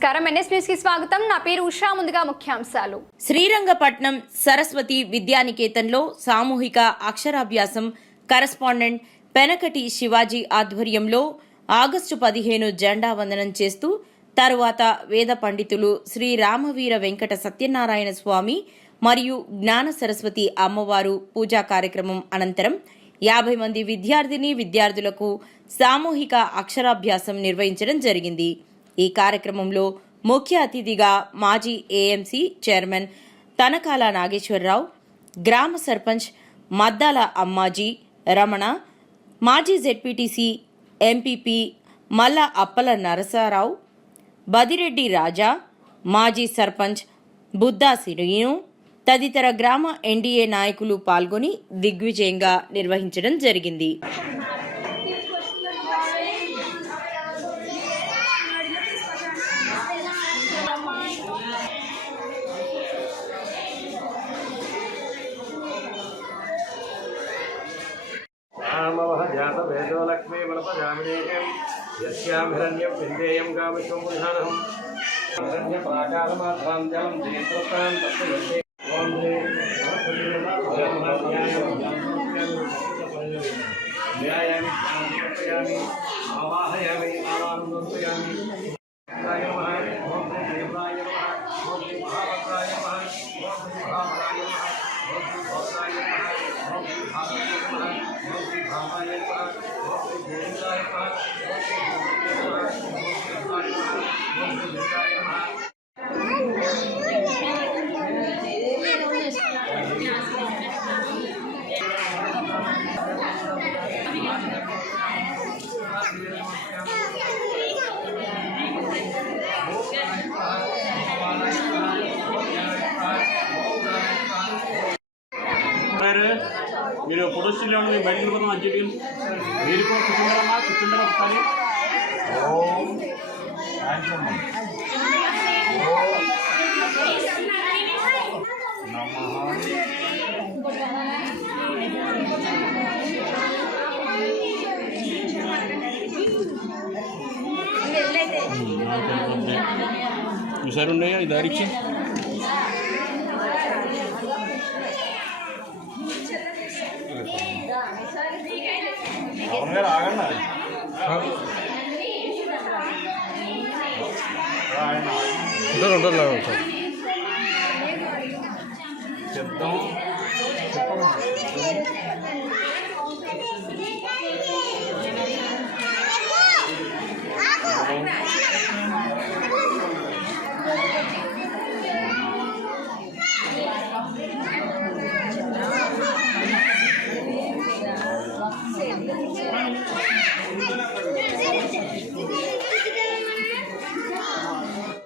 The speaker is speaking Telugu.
నమస్కారం ఎన్ఎస్ న్యూస్ కి స్వాగతం నా పేరు ఉషా ముందుగా ముఖ్యాంశాలు శ్రీరంగపట్నం సరస్వతి విద్యానికేతన్లో సామూహిక అక్షరాభ్యాసం కరెస్పాండెంట్ పెనకటి శివాజీ ఆధ్వర్యంలో ఆగస్టు 15 జెండా వందనం చేస్తూ తరువాత వేద పండితులు శ్రీ రామవీర వెంకట సత్యనారాయణ స్వామి మరియు జ్ఞాన సరస్వతి అమ్మవారు పూజా కార్యక్రమం అనంతరం 50 మంది విద్యార్థులకు సామూహిక అక్షరాభ్యాసం నిర్వహించడం జరిగింది. ఈ కార్యక్రమంలో ముఖ్య అతిథిగా మాజీ ఏఎంసీ చైర్మన్ తనకాల నాగేశ్వరరావు, గ్రామ సర్పంచ్ మద్దాల అమ్మాజీ రమణ, మాజీ జెడ్పీటీసీ ఎంపీపీ మల్ల అప్పల నరసారావు, బదిరెడ్డి రాజా, మాజీ సర్పంచ్ బుద్దా శ్రీను తదితర గ్రామ ఎన్డీఏ నాయకులు పాల్గొని దిగ్విజయంగా నిర్వహించడం జరిగింది. వేదో లక్ష్మీ వనపజామినేయం యస్యాభిరణ్యం విందేయం గావిశ్వం పురుషానహం ప్రాకారమాధ్రాం జలం జయత్రోత్తాం తత్వయే ఓం ధ్యాయామి ధ్యాయామి ఆవాహయామి ఆవాహయామి ఓం దేవాయ నమః ఓం మహాభద్రాయ నమః ఓం మహాభద్రాయ నమః ఓం భద్రాయ నమః ఓం భాగవతాయ నమః ఓం భామాయ నమః ఓం గోవిందాయ నమః ఓం గోవిందాయ నమః మీరు పొడుస్తులో బయటకు పోతాం అని చెప్పి మీరు కూడా కూర్చుంటారమ్మా కూర్చుంటారు ఒకసారి. ఈసారి ఉన్నాయా ఈ దారికి అవును గారు ఆగండి చెప్తాం